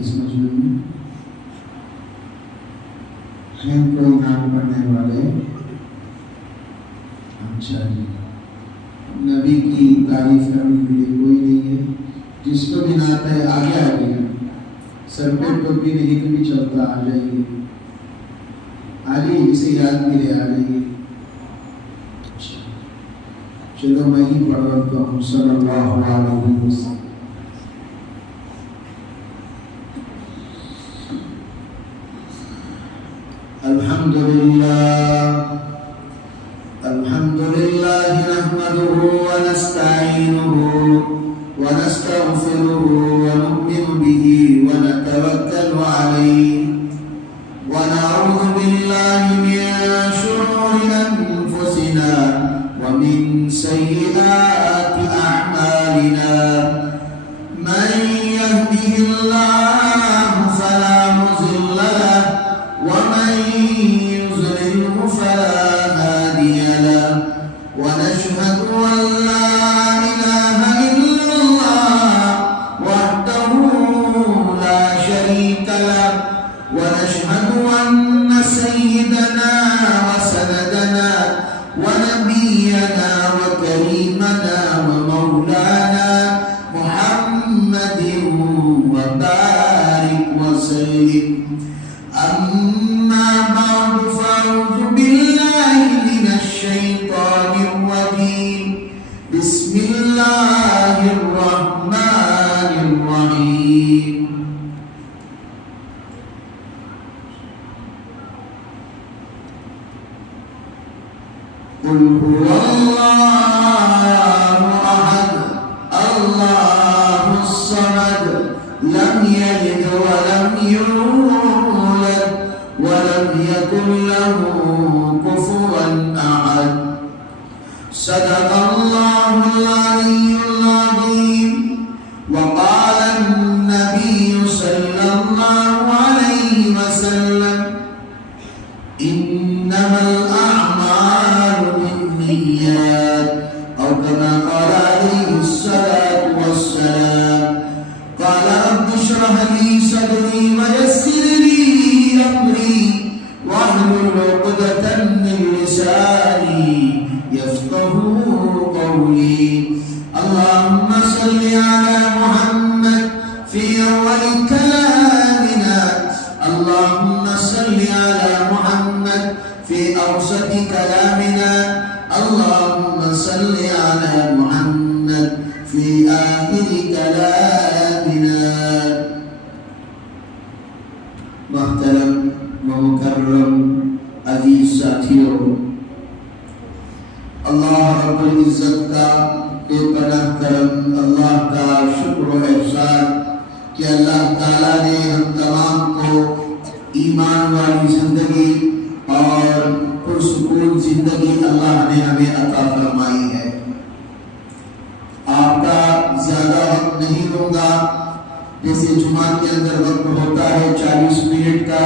اس مجلس میں ہیں کوئی نام پڑھنے والے؟ اچھا جی، نبی کی تعریف کرنے کے لیے کوئی نہیں ہے؟ جس کو بھی نہ آتا ہے آگے آ جائیے، سر پہ ٹوپی نہیں تو بھی چلتا، آ جائیے آ جائیے، اسے یاد بھی لے آ جائیے۔ چلو میں ہی پڑھتا ہوں۔ صلی اللہ علیہ وسلم۔ الحمد لله نحمده ونستعينه ونستغفره ونؤمن به ونتوكل عليه ونعوذ بالله من شرور أنفسنا ومن سيئات أعمالنا، من يهده الله فلا مضل له ومن يضلله فلا هادي له، ونشهد أن لا إله إلا الله وحده لا شريك له، ونشهد أن سيدنا وسندنا ونبينا وكريمنا ومولانا محمد وبارك وسلم. أما بعد فأعوذ بالله من الشيطان الرجيم. بسم الله الرحمن الرحيم. قل هو الله أحد الله الصمد لم يلد ولم يولد ولم يكن له كفوا أحد. صدق الله العلي العظيم. وقال النبي صلى الله عليه وسلم إنما الأعمال بالنيات، أو كما قال عليه الصلاة والسلام. قال رب اشرح لي صدري ويسر لي أمري واحلل عقدة من لساني يفقهوا قولي. اللهم صل على محمد في أول كلامنا، اللهم صل على محمد في أوسط كلامنا، اللهم صل على محمد في آخر كلامنا. محترم و مکرم عزیز ساتھیوں، اللہ رب العزت کا بے پناہ کرم، اللہ کا شکر و احسان کہ اللہ تعالیٰ نے ہم تمام کو ایمان والی زندگی اور پرسکون زندگی اللہ نے ہمیں عطا فرمائی ہے۔ آپ کا زیادہ وقت نہیں لوں گا، جیسے جمعہ کے اندر وقت ہوتا ہے 40 منٹ کا،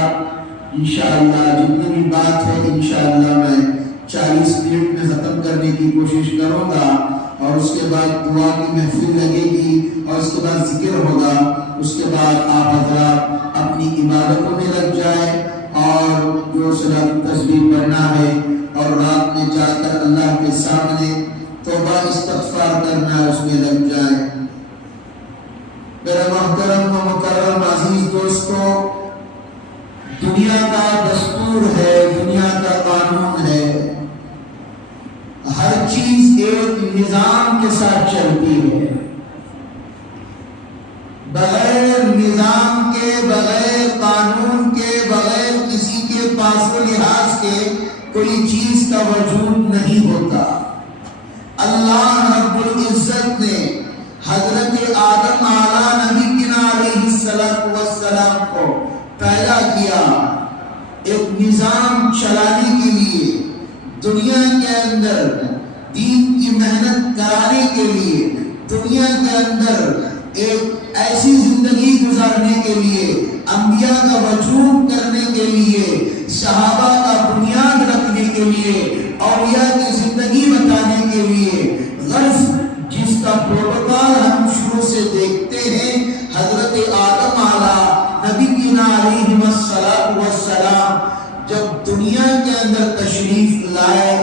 انشاءاللہ جتنی بھی بات ہے انشاءاللہ میں 40 منٹ میں ختم کرنے کی کوشش کروں گا، اور اس کے بعد دعا کی محفل لگے گی، اور اس کے بعد ذکر ہوگا، اس کے بعد آپ حضرات اپنی عبادتوں میں لگ جائیں، اور جو صلاۃ التسبیح پڑھنا ہے اور رات میں جا کر اللہ کے سامنے توبہ استغفار کرنا ہے اس میں لگ جائیں۔ میرا محترم و مکرم عزیز دوستو، دنیا کا دستور ہے، دنیا کا قانون ہے، ہر چیز ایک نظام کے ساتھ چلتی ہے۔ بغیر نظام کے، بغیر قانون کے، بغیر کسی کے پاس و لحاظ کے کوئی چیز کا وجود نہیں ہوتا۔ اللہ رب العزت نے حضرت آدم اعلیٰ نبی علیہ السلام کو پیدا کیا ایک نظام چلانے کے لیے، دنیا کے اندر دین کی محنت کرانے کے لیے، دنیا کے اندر ایک ایسی زندگی گزارنے کے لیے، انبیاء کا وجود کرنے کے لیے، صحابہ کا بنیاد رکھنے کے لیے، اولیاء کی زندگی بتانے کے لیے، غرض جس کا پروٹوکول ہم شروع سے دیکھتے ہیں، حضرت آدم اعلیٰ نبینا علیہ السلام جب دنیا کے اندر تشریف لائے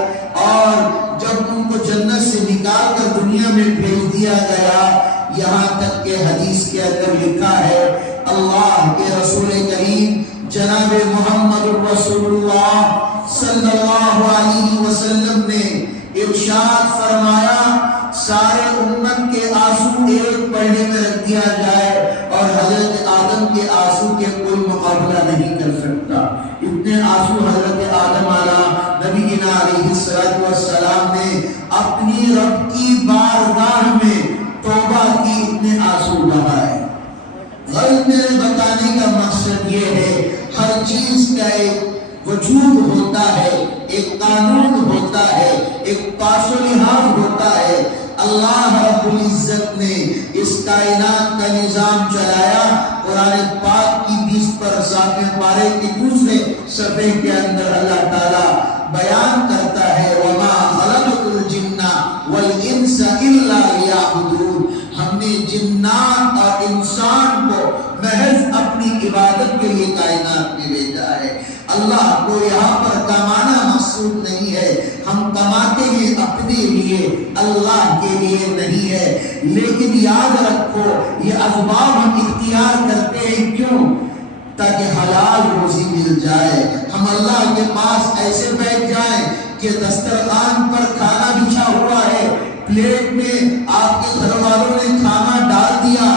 اور جب ان کو جنت سے نکال کر دنیا میں بھیج دیا گیا، یہاں تک کہ حدیث کے اندر لکھا ہے اللہ کے رسول کریم جناب محمد رسول اللہ صلی اللہ علیہ وسلم نے ارشاد فرمایا سارے امت کے آنسو ایک پڑھنے میں رکھ دیا جائے اور حضرت آدم کے آنسو کے کوئی مقابلہ نہیں کر سکتا۔ اتنے آنسو حضرت آدم نبی علیہ السلام نے اپنی رب کی بارگاہ میں توبہ کی، اتنے آنسو بہائے۔ غرض میرے بتانے کا مقصد یہ ہے ہر چیز کا ایک وجود ہوتا ہے، ایک قانون ہوتا ہے، ایک پاس و لحاظ ہوتا ہے۔ اللہ رب العزت نے اس کائنات کا نظام چلایا۔ قرآن پاک کی 20 پر ساتویں پارے کے دوسرے صفحے کے اندر اللہ تعالیٰ بیان کرتا ہے وَمَا خَلَقْتُ الْجِنَّ وَالْإِنسَ إِلَّا لِيَعْبُدُونَ، ہم نے جنات اور انسان کو محض اپنی عبادت کے لیے کائنات میں بھیجا ہے۔ اللہ کو یہاں پر کمانا مقصود نہیں ہے، ہم کماتے ہیں اپنے لیے، اللہ کے لیے نہیں ہے۔ لیکن یاد رکھو یہ اسباب ہم اختیار کرتے ہیں کیوں؟ تاکہ حلال روزی مل جائے۔ ہم اللہ کے پاس ایسے بیٹھ جائیں کہ دسترخوان پر کھانا بچھا ہوا ہے، پلیٹ میں آپ کے گھر والوں نے کھانا ڈال دیا،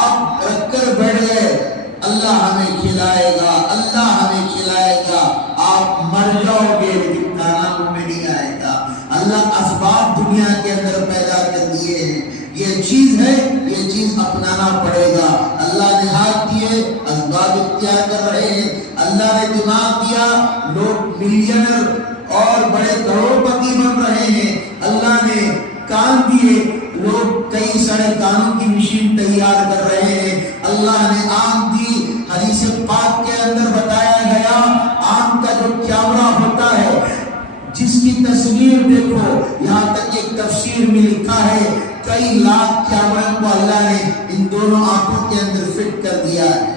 آپ رکھ کر بیٹھ گئے، اللہ ہمیں کھلائے گا، اللہ ہمیں کھلائے گا، آپ مر جاؤ گے لیکن کھانا منہ میں نہیں آئے گا۔ اللہ اسباب دنیا کے اندر پیدا کر دیے ہیں، یہ چیز ہے، یہ چیز اپنانا پڑے گا۔ اللہ نے ہاتھ دیے، اسباب اختیار کر رہے ہیں۔ اللہ نے دماغ دیا، لوگ ملینر اور بڑے کروڑپتی بن رہے ہیں۔ اللہ نے کان دیے، لوگ کئی سارے کانوں کی مشین تیار کر رہے ہیں۔ اللہ نے آنکھ دی، حدیث پاک کے اندر بتایا گیا آنکھ کا جو کیمرہ ہوتا ہے جس کی تصویر دیکھو، یہاں تک ایک تفسیر میں لکھا ہے کئی لاکھ کیمرے کو اللہ نے ان دونوں آنکھوں کے اندر فٹ کر دیا ہے۔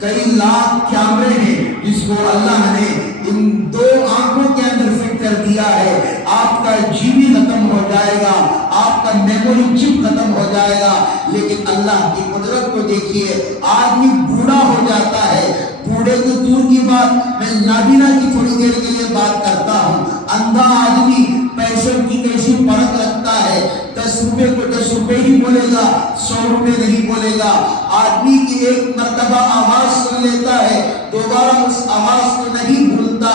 کئی لاکھ کیمرے ہیں جس کو اللہ نے ان دو آنکھوں کے اندر فٹ کر دیا ہے۔ آپ کا جی بی ختم ہو جائے گا، آپ کا میموری چپ ختم ہو جائے گا، لیکن اللہ کی قدرت کو دیکھیے، آدمی بوڑھا ہو جاتا ہے، بوڑھے کو دور کی بات، میں نابینا کی تھوڑی دیر کے لیے بات کرتا ہوں، اندھا آدمی پیسوں کی کیسی پرکھ رکھتا ہے، 10 روپے کو 10 روپے ہی بولے گا، 100 روپے نہیں بولے گا۔ آدمی کی ایک مرتبہ آواز سن لیتا ہے، دوبارہ اس آواز کو نہیں بھولتا۔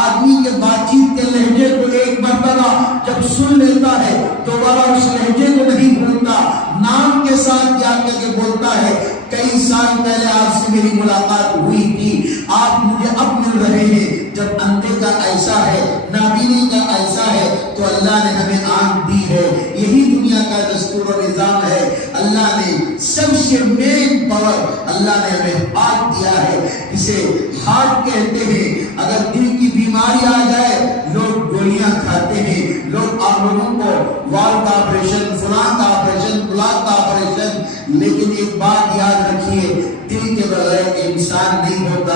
آدمی کے بات چیت کے لہجے کو ایک مرتبہ جب سن لیتا ہے، دوبارہ اس لہجے کو نہیں بھولتا، نام کے ساتھ جا کر کے بولتا ہے کئی سال پہلے آپ سے میری ملاقات ہوئی تھی، آپ مجھے اب مل رہے ہیں۔ جب اندھے کا ایسا ہے، نابینے کا ایسا ہے، تو اللہ نے ہمیں آنکھ دی ہے۔ یہی دنیا کا دستور و نظام ہے۔ اللہ نے سب سے مین پاور اللہ نے ہمیں ہاتھ دیا ہے، اسے ہارٹ کہتے ہیں۔ اگر دل کی بیماری آ جائے لوگ گولیاں کھاتے ہیں، لوگ آپ لوگوں کو وال کا آپریشن، فلاں کا آپریشن، فلاں کا آپریشن، لیکن ایک بات یاد رکھیے، دل کے بغیر انسان نہیں ہوتا،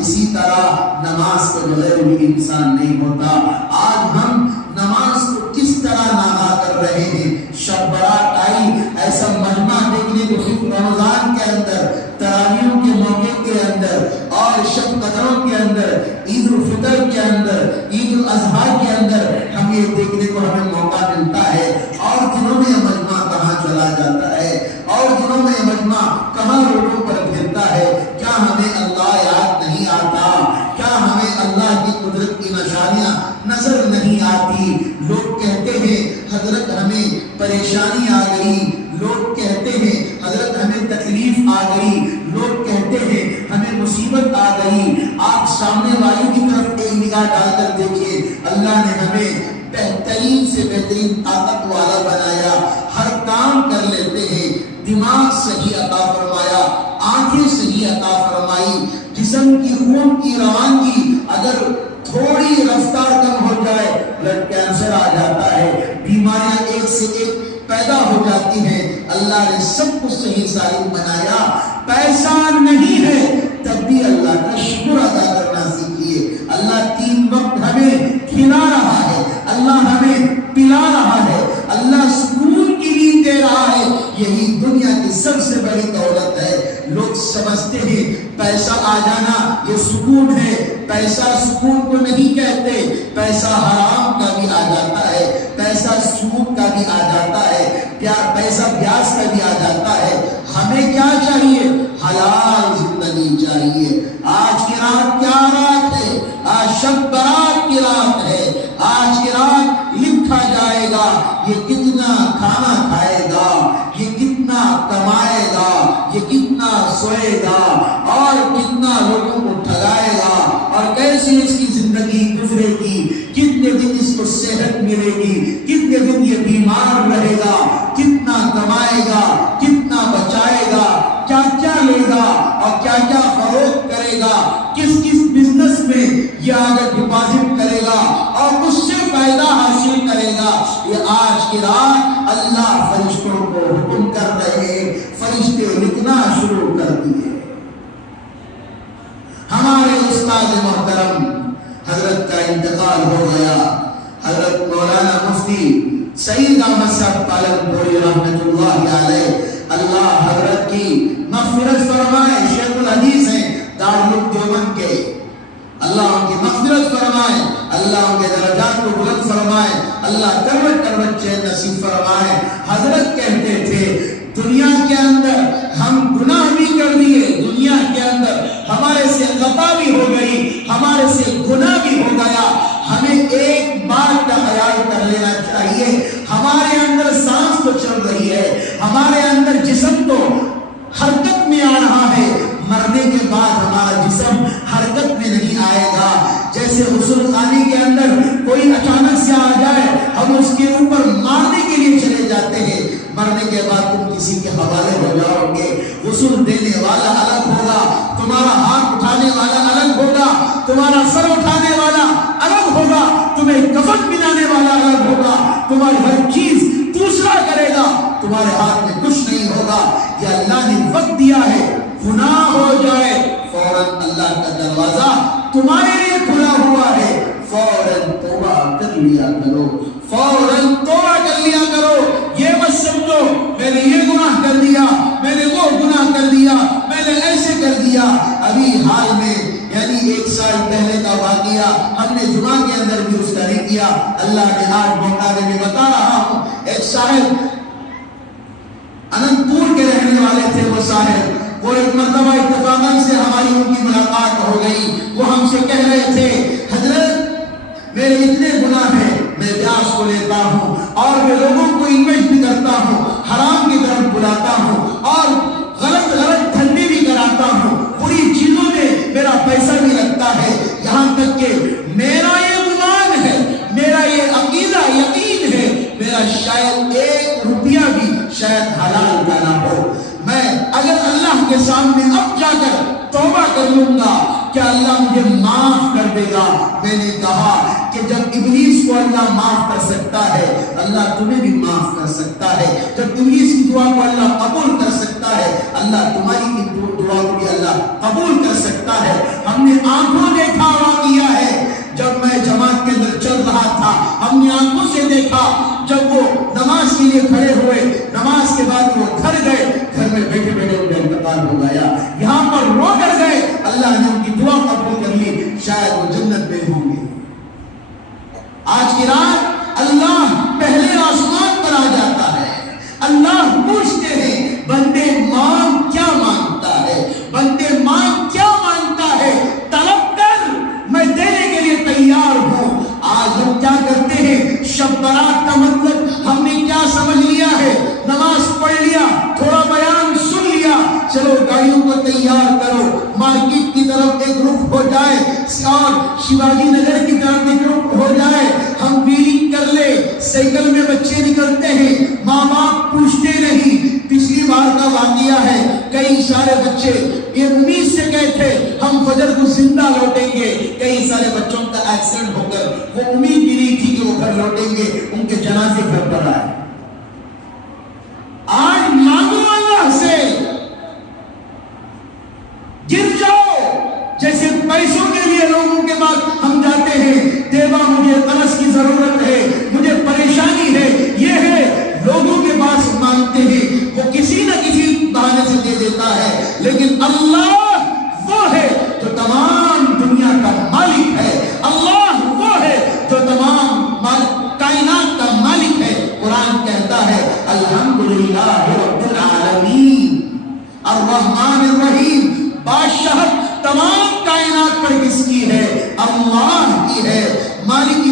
اسی طرح نماز کے بغیر بھی انسان نہیں ہوتا۔ آج ہم نماز کو کس طرح ناغا کر رہے ہیں۔ شب برات آئی، ایسا مجمع دیکھنے کو صرف رمضان کے اندر، تراویح کے موقع کے اندر اور شب قدروں کے اندر، عید الفطر کے اندر، عید الاضحیٰ کے اندر ہم یہ دیکھنے کو ہمیں موقع ملتا ہے۔ اور دنوں میں یہ مجمع کہاں چلا جاتا ہے، اور دنوں میں یہ مجمع کہاں روڈوں پر پھرتا ہے۔ کیا ہمیں اللہ یاد نہیں آتا؟ کیا ہمیں اللہ کی قدرت کی نشانیاں نظر نہیں آتی؟ لوگ کہتے ہیں حضرت ہمیں پریشانی آ گئی، لوگ کہتے ہیں حضرت ہمیں تکلیف آ گئی، لوگ کہتے ہیں ہمیں مصیبت آ گئی۔ آپ سامنے والی کی طرف ایک نگاہ ڈال کر دیکھیے، اللہ نے ہمیں بہترین سے بہترین طاقت والا بنایا، ہر کام کر لیتے ہیں، دماغ صحیح عطا فرمایا، آنکھیں صحیح عطا فرمائی، جسم کی خون کی روانگی اگر تھوڑی رفتار کم ہو جائے بلڈ کینسر آ جاتا ہے، بیماریاں ایک سے ایک پیدا ہو جاتی ہیں۔ اللہ نے سب کچھ صحیح سالم بنایا، پیسہ نہیں ہے تب بھی اللہ کا شکر ادا کرنا سیکھیے. اللہ 3 وقت ہمیں کھلا رہا ہے, اللہ ہمیں پلا رہا ہے, اللہ سکون کی نیند دے رہا ہے. یہی دنیا کی سب سے بڑی دولت ہے. لوگ سمجھتے ہیں پیسہ آ جانا یہ سکون ہے. پیسہ سکون کو نہیں کہتے. پیسہ حرام کا بھی آ جاتا ہے, پیسہ سود کا بھی آ جاتا ہے, پیسہ بیاج کا بھی آ جاتا ہے. ہمیں کیا چاہیے؟ حلال زندگی چاہیے. آج کی رات کیا رات ہے؟ آج شب برات کی رات ہے. آج کی رات لکھا جائے گا یہ کتنا کھانا کھائے گا, یہ کتنا کمائے گا, یہ کتنا سوئے گا اور کتنا لوگوں کو ٹھگائے گا, اور کیسے اس کی زندگی گزرے گی, کتنے دن اس کو صحت ملے گی, کتنے دن یہ بیمار رہے گا, کتنا کمائے گا, کتنا بچائے گا, کیا کیا لے گا اور کیا کیا فروخت کرے گا, کس کس بزنس میں یہ آگے ڈپازٹ کرے گا اور اس سے فائدہ حاصل کرے گا. یہ آج کی رات اللہ فرشتوں کو حکم کر رہے ہیں, فرشتے لکھنا شروع کر دیے. ہمارے استاد محترم حضرت کا انتقال ہو گیا. حضرت مولانا مفتی سعید احمد صاحب پالنپوری رحمۃ اللہ علیہ, اللہ حضرت کی مغفرت فرمائے. شیخ الحدیث ہیں دارالعلوم دیوبند کے, اللہ ان کی مغفرت فرمائے, اللہ ان کے درجات کو بلند فرمائے, اللہ کروٹ کروٹ چین نصیب فرمائے. حضرت کہتے تھے دنیا کے اندر ہم گناہ بھی کر دیے, دنیا کے اندر ہمارے سے خطا بھی ہو گئی, ہمارے سے گناہ بھی ہو گیا, ہمیں ایک بات کا خیال کر لینا چاہیے, ہمارے اندر سانس تو چل رہی ہے, ہمارے اندر جسم تو حرکت میں آ رہا ہے, مرنے کے بعد ہمارا جسم حرکت میں نہیں آئے گا. جیسے غسل خانے کے اندر کوئی اچانک سے آ جائے, ہم اس کے اوپر مارنے کے لیے چلے جاتے ہیں, مرنے کے بعد تم کسی کے حوالے ہو جاؤ گے. غسل دینے والا الگ ہوگا, تمہارا ہاتھ اٹھانے والا الگ ہوگا, تمہارا سر اٹھانے والا الگ ہوگا, تمہیں کفن بنانے والا الگ ہوگا, تمہاری ہر چیز دوسرا کرے گا, تمہارے ہاتھ میں کچھ نہیں ہوگا. یہ اللہ نے وقت دیا ہے, گناہ ہو جائے فوراً اللہ کا دروازہ تمہارے لیے کھلا ہوا ہے, فوراً توبہ کر لیا کرو, فوراً توبہ کر لیا کرو. یہ مت سمجھو میں نے یہ گناہ کر دیا, میں نے وہ گناہ کر دیا, میں نے ایسے کر دیا. ابھی حال میں یعنی 1 سال پہلے کا واقعہ ہم نے جمعہ کے اندر بھی اس کا نہیں کیا, اللہ کے آج موقع میں بتا رہا ہوں. ایک صاحب اننت پور کے رہنے والے تھے, وہ صاحب وہ ایک مرتبہ اتفاقاً سے ہماری ان کی ملاقات ہو گئی. وہ ہم سے کہہ رہے تھے حضرت میرے اتنے گناہ ہیں, میں بیاس کو لیتا ہوں اور میں لوگوں کو انویسٹ بھی کرتا ہوں, حرام کی طرف بلاتا ہوں اور غلط غلط دھندے بھی کراتا ہوں, بری چیزوں میں میرا پیسہ بھی لگتا ہے, یہاں تک کہ میرا یہ گمان ہے, میرا یہ عقیدہ یقین ہے, میرا شاید 1 روپیہ بھی شاید حلال کا نہ ہو. میں اگر اللہ کے سامنے اب جا کر توبہ کر لوں گا کیا اللہ مجھے معاف کر دے گا؟ میں نے کہا کہ جب ابلیس کو اللہ معاف کر سکتا ہے, اللہ تمہیں بھی معاف کر سکتا ہے. جب ابلیس کی دعا کو اللہ قبول کر سکتا ہے, اللہ تمہاری کی دعا کو بھی اللہ قبول کر سکتا ہے. ہم نے آنکھوں دیکھا واقعہ ہے, جب میں جماعت کے اندر چل رہا تھا, ہم نے آنکھوں سے دیکھا جب وہ نماز کے لیے کھڑے ہوئے, نماز کے بعد وہ گھر گئے, گھر میں بیٹھے بیٹھے ان کا انتقال ہو گیا. یہاں پر رو کر گئے, اللہ نے ان کی دعا قبول کر لی, شاید وہ جنت میں ہوں گے. آج کی رات اللہ پہلے آسمان پر آ جاتا ہے, اللہ پوچھتے ہیں بندے مانگ کیا مانگتا ہے, بندے مانگ کیا مانگتا ہے, طلب کر میں دینے کے لیے تیار ہوں. آج ہم کیا کرتے ہیں, شب برات کا مطلب ہم نے کیا سمجھ لیا ہے, نماز پڑھ لیا, تھوڑا بیان سن لیا, چلو گاڑیوں کو تیار کرو, مارکیٹ کی طرف ایک رخ ہو جائے اور شیواجی نگر کی طرف ایک رخ ہو جائے, ہم ویلنگ کر لے, سائیکل میں بچے نکلتے ہیں, ماں باپ پوچھتے نہیں. پچھلی بار کا واقعہ ہے, کئی سارے بچے یہ امید سے گئے تھے ہم فجر کو زندہ لوٹیں گے, کئی سارے بچوں کا ایکسیڈنٹ ہو کر وہ امید بھی نہیں تھی کہ وہ گھر لوٹیں گے, ان کے جنازے گھر پر آئے. آج مانگو اللہ سے, الحمدللہ رب العالمین الرحمن الرحیم. بادشاہت تمام کائنات پر کس کی ہے؟ اللہ کی ہے. مالک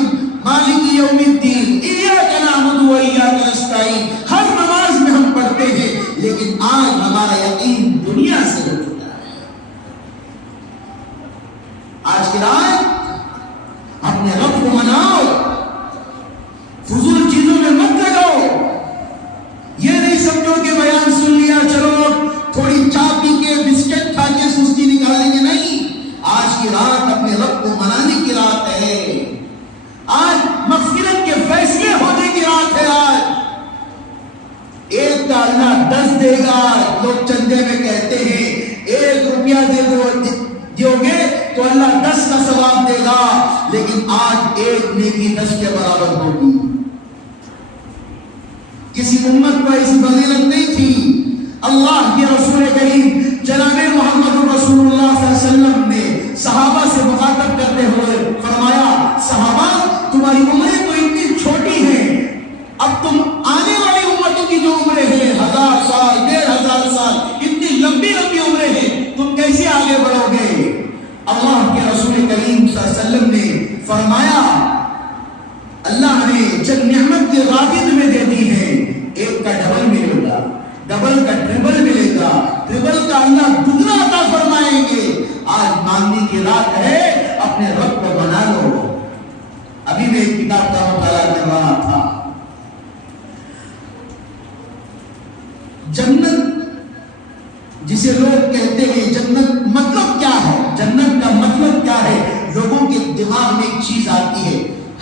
یوم الدین ایاک نعبد و ایاک نستعین ہر نماز میں ہم پڑھتے ہیں، لیکن آج ہمارا یقین دنیا سے ہو چکا ہے. آج کی رات اپنے رب کو مناؤ، فضول چیزوں میں مت لگاؤ. یہ نہیں سمجھو کہ بیان سن لیا چلو تھوڑی چائے پی کے بسکٹ کھا کے سستی نکالیں گے. نہیں، آج کی رات اپنے رب کو منانے کی رات ہے. آج مغفرت کے فیصلے ہونے کی رات ہے. آج ایک کا اللہ 10 دے گا. لوگ چندے میں کہتے ہیں 1 روپیہ دیو گے تو اللہ 10 کا ثواب دے گا، لیکن آج 1 نیکی 10 کے برابر ہوگی. کسی امت کو ایسی فضیلت نہیں تھی. اللہ کے رسول کریم جناب محمد رسول اللہ صلی اللہ علیہ وسلم نے صحابہ سے مخاطب کرتے ہوئے فرمایا، صحابہ تمہاری عمریں تو اتنی چھوٹی ہیں، اب تم آنے والی امتوں کی جو عمریں ہیں 1000 سال 1500 سال اتنی لمبی لمبی عمریں ہیں، تم کیسے آگے بڑھو گے؟ اللہ کے رسول کریم صلی اللہ علیہ وسلم نے فرمایا، اللہ نے جب نعمت کے غابت میں دے دی ہے، 1 کا ڈبل ملے گا، ڈبل کا ٹربل ملے گا، ٹربل کا اللہ دگنا عطا فرمائیں گے. آج مانگنے کی رات ہے، اپنے رب کو بنا لو. ابھی میں ایک کتاب کا مطالعہ کر رہا تھا. جنت جسے لوگ کہتے ہیں جنت مطلب کیا ہے؟ جنت کا مطلب کیا ہے؟ لوگوں کے دماغ میں ایک چیز آتی ہے،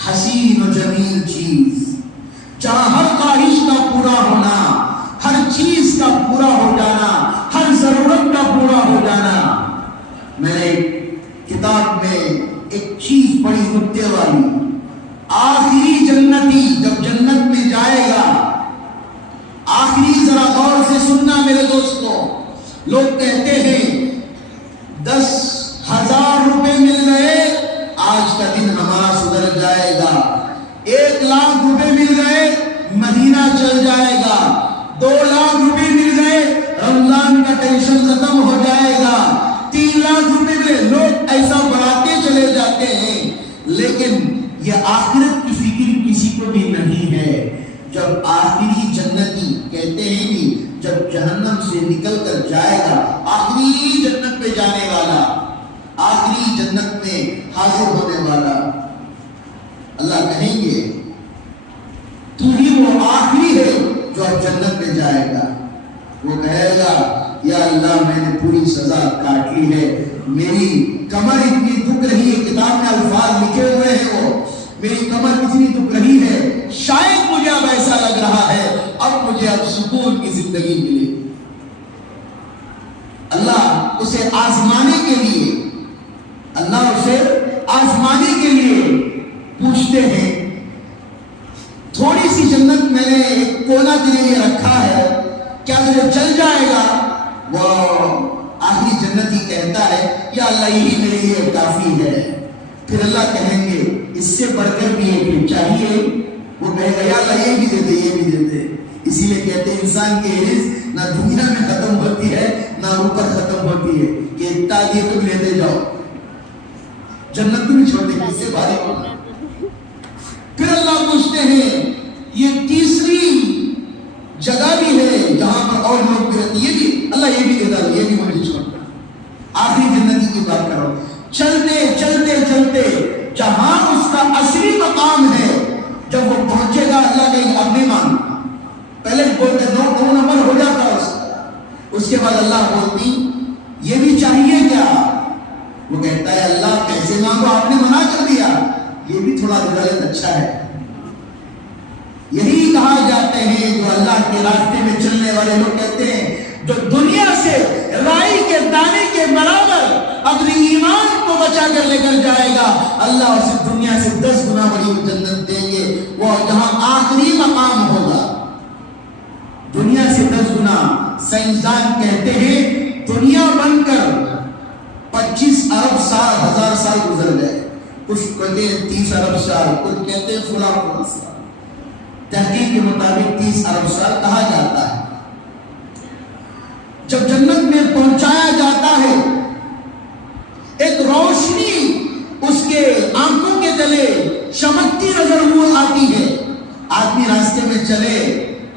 حسین و جمیل چیز، جہاں ہر خواہش کا پورا ہونا، ہر چیز کا پورا ہو جانا، ہر ضرورت کا پورا ہو جانا. میں نے کتاب میں ایک چیز پڑھی نکتے والی، آخری جنتی جب جنت میں جائے گا، آخری ذرا غور سے سننا میرے دوستوں، لوگ کہتے ہیں 10,000 روپے مل گئے آج کا دن ہمارا سدھر جائے گا، 1 لاکھ روپے مل گئے مدینہ چل جائے گا، 2 لاکھ روپے مل گئے رمضان کا ٹینشن ختم ہو جائے گا، 3 لاکھ روپے ملے. لوگ ایسا بڑھاتے چلے جاتے ہیں، لیکن یہ آخرت کی فکر کسی کو بھی نہیں ہے. جب آخری جنتی کہتے ہیں کہ جب جہنم سے نکل کر جائے گا، آخری جنت پہ جانے والا، آخری جنت میں حاضر ہونے والا، اللہ کہیں گے تو ہی وہ آخری ہے جو اب جنت میں جائے گا. وہ کہے گا یا اللہ میں نے پوری سزا کاٹ لی ہے، میری کمر اتنی دکھ رہی ہے، کتاب میں الفاظ لکھے ہوئے ہیں، وہ میری کمر اتنی دکھ رہی ہے، شاید مجھے اب ایسا لگ رہا ہے اب مجھے اب سکون کی زندگی ملے. اللہ اسے آزمانے کے لیے، اللہ اسے آزمانے کے لیے پوچھتے ہیں. تھوڑی سی جنت میں نے ایک کونا تیرے لیے رکھا ہے، کیا تجھے چل جائے گا؟ وہ آخری جنتی کہتا ہے یا اللہ یہی میرے لیے کافی ہے. پھر اللہ کہیں گے اس سے بڑھ کر بھی ایک چاہیے. وہ کہے گا یا اللہ یہ بھی دے دے یہ بھی دے دے. اسی لیے کہتے ہیں انسان کی رزق نہ دنیا میں ختم ہوتی ہے نہ اوپر ختم ہوتی ہے کہ اتنا دیے تم لیتے جاؤ، جنت میں چھوڑتے ہیں، اس سے بھاری ہونا. پھر اللہ پوچھتے ہیں یہ تیسری جگہ بھی ہے جہاں پر اور لوگ بھی رہتے، یہ بھی اللہ یہ بھی دیتا ہے، یہ بھی مجھے چھوڑتا. آخری جنتی کی بات کرو. چلتے چلتے چلتے جہاں اس کا اصلی مقام ہے، جب وہ پہنچے گا اللہ کہیں اب نہیں مانگ، پہلے بولتے 9 نمبر ہو جاتا اس کے بعد اللہ بولتی یہ بھی چاہیے کیا؟ وہ کہتا ہے اللہ کیسے مانگو، آپ نے منع کر دیا، یہ بھی تھوڑا غلط اچھا ہے. یہی کہا جاتے ہیں جو اللہ کے راستے میں چلنے والے لوگ کہتے ہیں جو دنیا سے رائی کے دانے کے برابر اپنے ایمان کو بچا کر لے کر جائے گا، اللہ اسے دنیا سے 10 گنا بڑی جنت دیں گے، وہ جہاں آخری مقام ہوگا، دنیا سے 10 گنا. سائنسدان کہتے ہیں دنیا بن کر 25 ارب سال 1000 سال گزر گئے، کچھ کہتے ہیں 30 ارب سال، کچھ کہتے ہیں فلاں سال. تحقیق کے مطابق 30 ارب سال کہا جاتا ہے۔ جب جنت میں پہنچایا جاتا ہے، ایک روشنی اس کے آنکھوں کے تلے چمکتی نظر وہ آتی ہے۔ آدمی راستے میں چلے،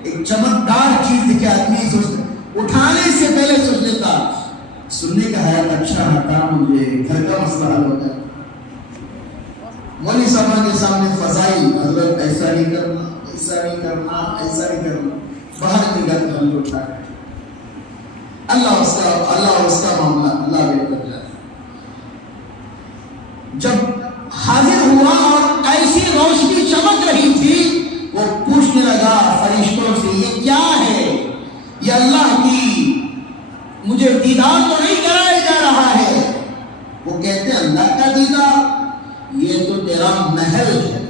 ایک چمکدار چیز دکھے، آدمی سوچتا، اٹھانے سے پہلے سوچ لیتا سننے کا ہے اچھا ہٹا، مجھے گھر کا مسئلہ حل ہوتا ہے۔ مولوی صاحب کے سامنے فضائی، حضرت ایسا نہیں کرنا، ایسا نہیں کرنا، ایسا نہیں کرنا، باہر نکل کر ہم اٹھا ہے اللہ اس کا معاملہ اللہ بہتر جاتا۔ جب حاضر ہوا اور ایسی روشنی چمک رہی تھی، وہ پوچھنے لگا فرشتوں سے، یہ کیا ہے؟ یہ اللہ کی مجھے دیدار تو نہیں کرایا جا رہا ہے؟ وہ کہتے ہیں اللہ کا دیدار، یہ تو تیرا محل ہے۔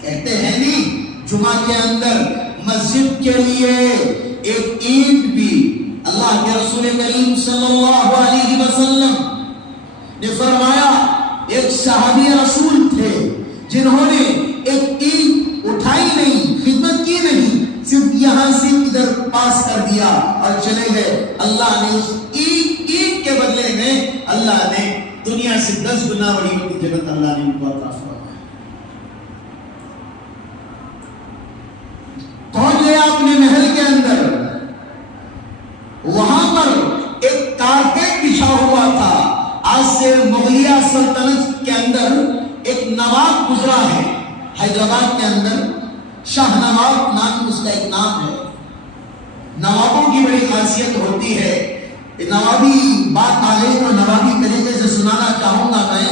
کہتے ہیں نہیں، جمعہ کے اندر مسجد کے لیے ایک اینٹ بھی اللہ کے رسول کریم صلی اللہ علیہ وسلم نے فرمایا، ایک صحابی رسول تھے جنہوں نے ایک اینٹ اٹھائی نہیں، خدمت کی نہیں، صرف یہاں سے ادھر پاس کر دیا اور چلے گئے۔ اللہ نے اس اینٹ کے بدلے میں اللہ نے دنیا سے 10 گنا بڑی ہوتی جنت اللہ نے ان کو عطا فرمایا۔ پہنچ گیا اپنے محل کے اندر، وہاں پر ایک کارپیٹ بچھا ہوا تھا۔ آج سے مغلیہ سلطنت کے اندر ایک نواب گزرا ہے حیدرآباد کے اندر، شاہ نواب نام اس کا ایک نام ہے۔ نوابوں کی بڑی خاصیت ہوتی ہے، نوابی بات آ گئی تو نوابی طریقے سے سنانا چاہوں گا میں۔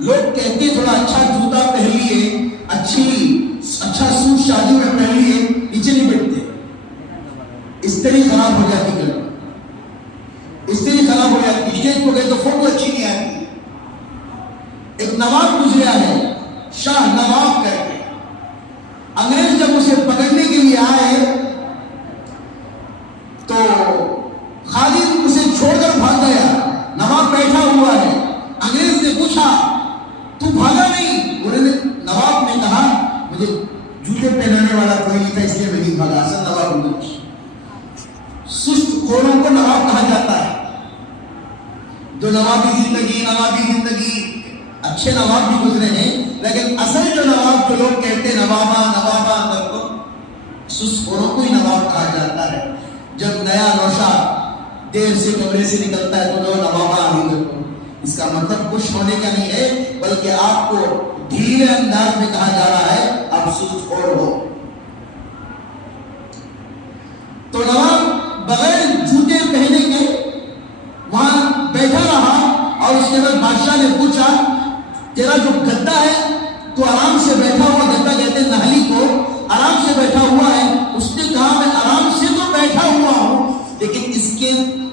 لوگ کہتے ہیں تھوڑا اچھا جوتا پہن لیے، اچھا سوٹ شادی میں پہن لیے، نیچے نہیں بیٹھتے، استری خراب ہو جاتی ہے، استری خراب ہو جاتی، اسٹیج پہ گئے تو فوٹو اچھی نہیں آتی۔ ایک نواب گزرا ہے، شاہ نواب کہتے ہیں۔ انگریز جب اسے پکڑنے کے لیے آئے تو خالد اسے چھوڑ کر بھاگ گیا، نواب بیٹھا ہوا ہے۔ انگریز نے پوچھا تو بھاگا نہیں؟ نواب نے کہا مجھے جوتے پہنانے والا کوئی نہیں تھا اس لیے میں نہیں بھاگا۔ اصل نواب سست خوروں کو نواب کہا جاتا ہے، جو نوابی زندگی اچھے نواب بھی گزرے ہیں، لیکن اصل جو نواب جو لوگ کہتے ہیں نوابا اندر کو سست خوروں کو ہی نواب کہا جاتا ہے۔ جب نیا نوشا دیر سے کمرے سے نکلتا ہے تو لوگ نوابا آگے، اس کا مطلب خوش ہونے کا نہیں ہے، بلکہ آپ کو ڈھیلے انداز میں کہا جا رہا ہے آپ سست خور ہو۔ تو نواب بغیر جوتے پہنے کے وہاں بیٹھا رہا، اور اس کے بعد بادشاہ نے پوچھا تیرا جو گدا ہے تو آرام سے بیٹھا ہوا، گدا کہتے ہیں نہلی کو، آرام سے بیٹھا ہوا ہے؟ اس نے کہا میں آرام سے تو بیٹھا ہوا ہوں، لیکن اس کے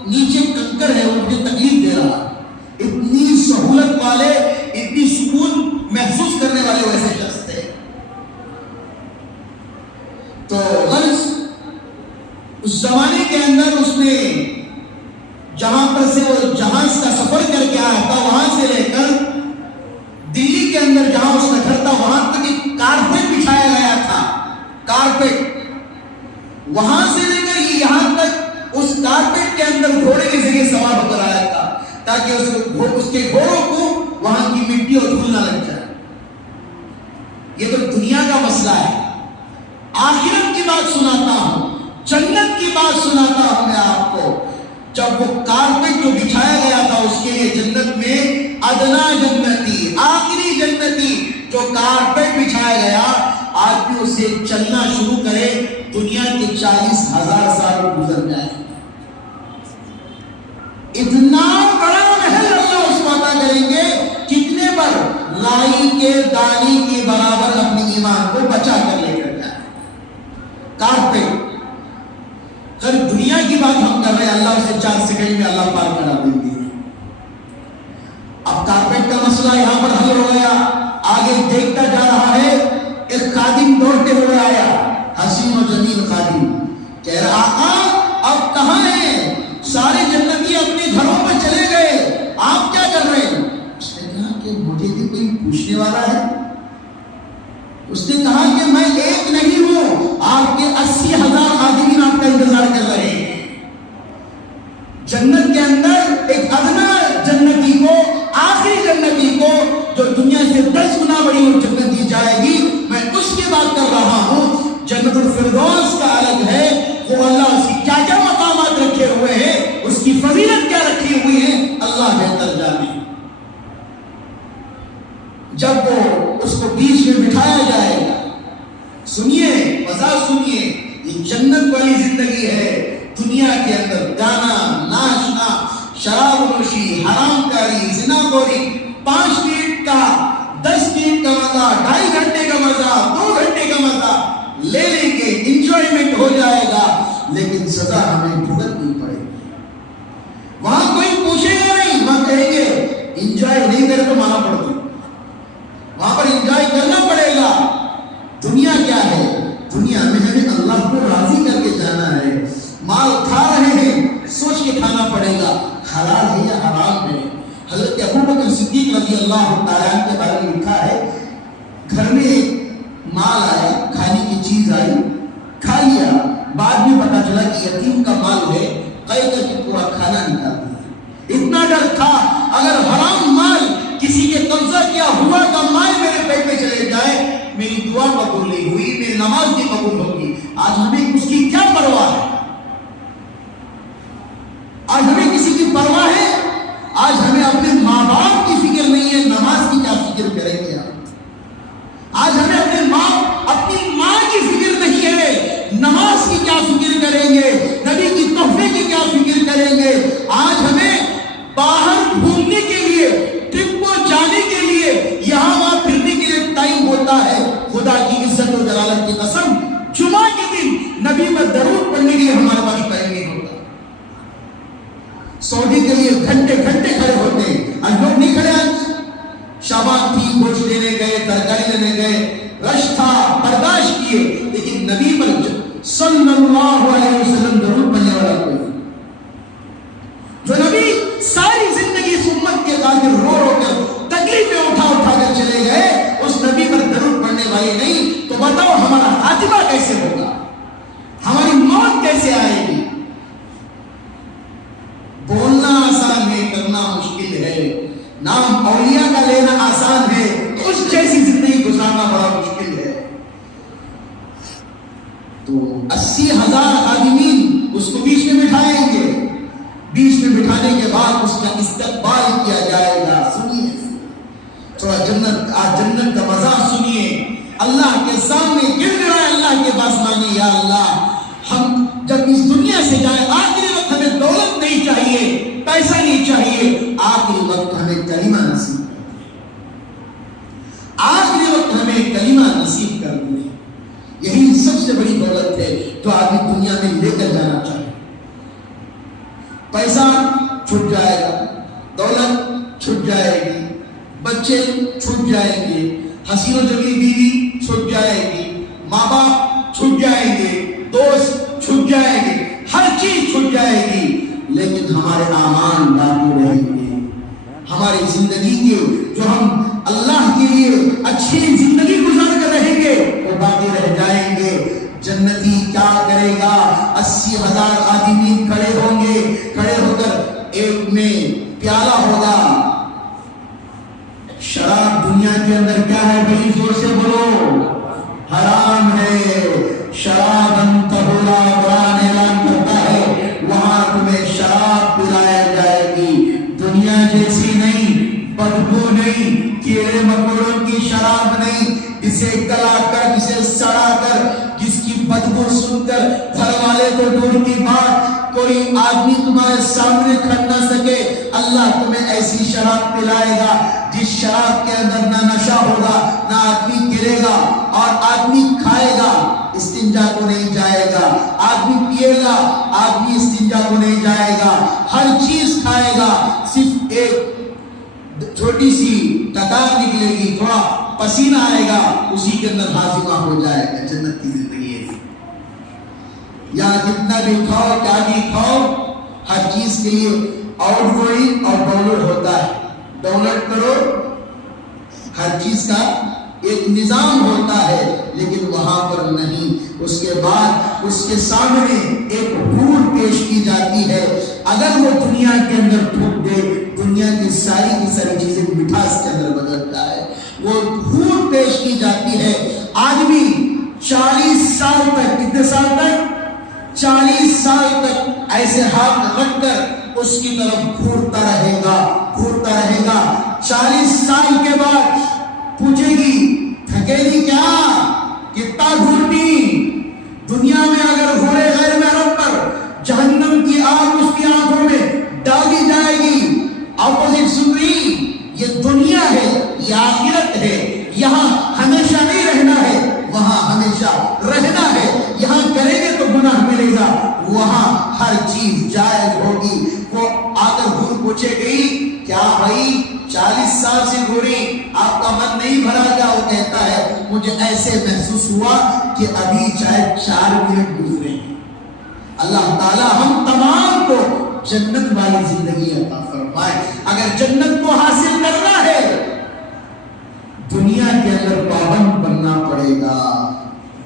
نیچے کنکر ہے، وہ مجھے تکلیف دے رہا۔ اتنی سہولت والے، اتنی سکون محسوس کرنے والے ویسے شخص تھے۔ تو غرض اس زمانے کے اندر اس نے جہاں پر سے وہ جہاز کا سفر کر کے آیا تھا، وہاں سے لے کر دلی کے اندر جہاں اس کا گھر تھا وہاں تک ایک کارپیٹ بچھایا گیا تھا، کارپیٹ، وہاں سے لے کر یہاں تک اس کارپیٹ کے اندر گھوڑے کے ذریعے سوار ہو کر آیا تھا، تاکہ اس کے گھوڑوں کو وہاں کی مٹی اور دھول نہ لگ جائے۔ یہ تو دنیا کا مسئلہ ہے۔ آخرت کی بات سناتا ہوں، جنت کی بات سناتا ہوں میں آپ کو۔ جب وہ کارپیٹ جو بچھایا گیا تھا اس کے لیے جنت میں ادنا جنتی، آخری جنتی جو کارپیٹ بچھایا گیا، آج بھی اسے چلنا شروع کرے دنیا کے 40,000 سال گزر جائے۔ اتنا بڑا محل اللہ اس کو عطا کریں گے، کتنے پر؟ لائی کے دانی کے برابر اپنے ایمان کو بچا کر لے کر جائے۔ کارپیٹ، خیر دنیا کی بات ہم کر رہے ہیں، اللہ اسے 4 سیکنڈ میں اللہ پار کرا دیں گے۔ اب کارپیٹ کا مسئلہ یہاں پر حل ہو گیا، آگے دیکھتا جا رہا ہے، ایک خادم دوڑتے ہوئے آیا، حسین و جمیل خادم، کہہ رہا آقا اب کہاں ہیں؟ سارے جنتی اپنے گھروں میں چلے گئے، آپ کیا کر رہے ہیں؟ اس نے کہا کہ مجھے بھی کوئی پوچھنے والا ہے؟ اس نے کہا کہ میں ایک نہیں ہوں، آپ کے 80,000 آدمی آپ کا انتظار کر رہے ہیں۔ جنت کے اندر ایک ادنا جنتی کو، آخری جنتی کو جو دنیا سے 10 گنا بڑی اور جنت دی جائے گی، میں اس کی بات کر رہا ہوں۔ جنت الفردوس کا الگ ہے، وہ اللہ اس کی کیا کیا مقامات رکھے ہوئے ہیں، اس کی فضیلت کیا رکھی ہوئی ہے، اللہ بہتر جانے۔ جب وہ اس کو بیچ میں بٹھایا جائے گا، سنیے مزہ سنیے، یہ جنت والی زندگی ہے۔ دنیا کے اندر گانا، ناچنا، شراب نوشی، حرام کاری، زنا خوری، 5 منٹ کا، 10 منٹ کا مزہ، 2.5 گھنٹے کا مزہ، 2 گھنٹے کا مزہ لے لیں گے، انجوائمنٹ ہو جائے گا، لیکن سزا ہمیں بھگتنی پڑے گی۔ وہاں کوئی پوچھے گا نہیں، وہاں کہیں گے انجوائے نہیں کرے تو مانا پڑ گئی، وہاں پر انجوائے کرنا پڑے گا۔ دنیا کیا ہے؟ دنیا میں ہمیں اللہ کو راضی کر کے جانا ہے۔ مال کھا رہے ہیں، سوچ کے کھانا پڑے گا، حلال ہے یا حرام ہے۔ حضرت ابوبکر صدیق رضی اللہ تعالیٰ عنہ کے بارے میں لکھا ہے، گھر میں ایک مال آیا، کھانے کی چیز آئی، کھا لیا، بعد میں پتا چلا کہ یتیم کا مال ہے، قید کر کے پورا کھانا نکال دیا۔ اتنا ڈر تھا اگر حرام مال کسی کے قبضہ کیا ہوا کا مال میرے پیٹ میں چلے جائے، میری دعا قبول نہیں ہوئی، میری نماز بھی قبول ہوگی۔ آج ہمیں اس کی کیا پرواہ ہے؟ آج ہمیں کسی کی پرواہ ہے؟ آج ہمیں اپنے ماں باپ کی فکر نہیں ہے، نماز کی کیا فکر کریں گے؟ آج ہمیں اپنی ماں کی فکر نہیں ہے، نماز کی کیا فکر کریں گے؟ نبی کی تحفے کی کیا فکر کریں گے؟ آج ہمیں باہر گھومنے کے لیے، ٹرپ کو جانے کے لیے، یہاں وہاں پھرنے کے لیے ٹائم ہوتا ہے۔ خدا کی عزت و جلالت کی قسم، جمعہ کے دن نبی پر درود پڑھنے کے لیے ہمارے پاس ٹائم نہیں ہوتا۔ سعودی کے لیے گھنٹے گھنٹے کھڑے ہوتے ہیں، آج لوگ نہیں کھڑے۔ آج شابان تھی، گوشت لینے گئے، ترکاری لینے گئے، رش تھا، برداشت کیے، لیکن نبی پر صلی اللہ علیہ وسلم درود پڑھنے والا کوئی، جو نبی ساری زندگی اس امت کے خاطر رو رو کر تکلیفیں اٹھا اٹھا کر چلے گئے، اس نبی پر درود پڑھنے والے نہیں، تو بتاؤ ہمارا خاتمہ کیسے ہوگا؟ ہماری موت کیسے آئے گی؟ بولنا آسان ہے، کرنا مشکل ہے۔ نام اولیاء کا لینا آسان ہے، اس جیسی زندگی گزارنا بڑا مشکل ہے۔ تو 80,000 آدمین اس کو بیچ میں بٹھائیں گے، بیچ میں بٹھانے کے بعد اس کا استقبال کیا جائے گا۔ سنیے تھوڑا جنت کا مزہ سنیے، اللہ کے سامنے گر گڑائے، اللہ کے پاس مانگے، یا اللہ ہم جب اس دنیا سے جائیں، آخری وقت ہمیں دولت نہیں چاہیے، پیسہ نہیں چاہیے، آخری وقت ہمیں کلمہ نصیب کر دے، آخری وقت ہمیں کلمہ نصیب کر دے۔ یہی سب سے بڑی دولت ہے جو آدمی دنیا میں لے کر جانا چاہے۔ پیسہ چھٹ جائے گا، دولت چھٹ جائے گی، بچے چھٹ جائیں گے، حسین و جمیل بیوی چھٹ جائے گی، ماں باپ چھٹ جائیں گے، دوست چھٹ جائیں گے، ہر چیز چھٹ جائے گی، لیکن ہمارے اعمال باقی رہیں گے۔ ہماری زندگی کے جو ہم اللہ کے لیے اچھی زندگی گزار کر رہیں گے وہ باقی رہ جائیں گے۔ جنتی کیا کرے گا؟ 80,000 آدمی کھڑے ہوں گے، کھڑے ہو کر ایک میں پیالہ ہوگا۔ شراب دنیا کے اندر کیا ہے بھائی؟ زور سے بولو، حرام ہے۔ شراب انتہولا قرآن اعلان کرتا ہے وہاں تمہیں شراب پلایا جائے گی، دنیا جیسی نہیں، بدبو نہیں، کیڑے مکوڑوں کی شراب نہیں، جسے گلا کر، جسے سڑا کر، جس کی بدبو سن کر گھر والے تو دور کی بات کوئی آدمی تمہارے سامنے کھڑ نہ سکے۔ اللہ تمہیں ایسی شراب پلائے گا جس شراب کے اندر نہ نشہ ہوگا، نہ آدمی گرے گا، اور آدمی کھائے گا استنجا کو نہیں جائے گا، آدمی پیے گا آدمی استنجا کو نہیں جائے گا، ہر چیز کھائے گا، صرف ایک چھوٹی سی ٹکار نکلے گی، تھوڑا پسینہ آئے گا، اسی کے اندر ہاضمہ ہو جائے گا۔ جنت کی زندگی ہے، یہاں جتنا بھی کھاؤ، کیا بھی کھاؤ، ہر چیز کے لیے آؤٹ گوئنگ اور ڈاؤن لوڈ ہوتا ہے، ڈاؤن لوڈ کرو، ہر چیز کا ایک نظام ہوتا ہے، لیکن وہاں پر نہیں۔ اس کے بعد اس کے سامنے ایک حور پیش کی جاتی ہے. اگر وہ دنیا کے اندر تھوک دے دنیا کی ساری چیزیں مٹھاس کے اندر بدلتا ہے. وہ حور پیش کی جاتی ہے. آدمی 40 سال تک، کتنے سال تک؟ 40 سال تک ایسے ہاتھ رکھ کر اس کی طرف گھورتا رہے گا، گھورتا رہے گا. 40 سال کے بعد پوچھے گی تھکے گی کیا؟ کتنا گھورتی؟ دنیا میں اگر گھوڑے غیر محرم پر جہنم کی آگ اس کی آنکھوں میں ڈالی جائے گی. اپوزٹ سن رہی، یہ دنیا ہے، یہ آخرت ہے. یہاں ہمیشہ نہیں رہنا ہے، وہاں ہمیشہ رہنا ہے. یہاں کریں گے تو گناہ ملے گا، وہاں ہر چیز جائز ہوگی. وہ آ کر حور پوچھے گئی کیا بھائی 40 سال سے گھوری آپ کا من نہیں بھرا کیا؟ وہ کہتا ہے مجھے ایسے محسوس ہوا کہ ابھی چاہے 4 منٹ گزرے ہیں. اللہ تعالی ہم تمام کو جنت والی زندگی عطا فرمائے. اگر جنت کو حاصل کرنا ہے دنیا کے اندر پابند بننا پڑے گا.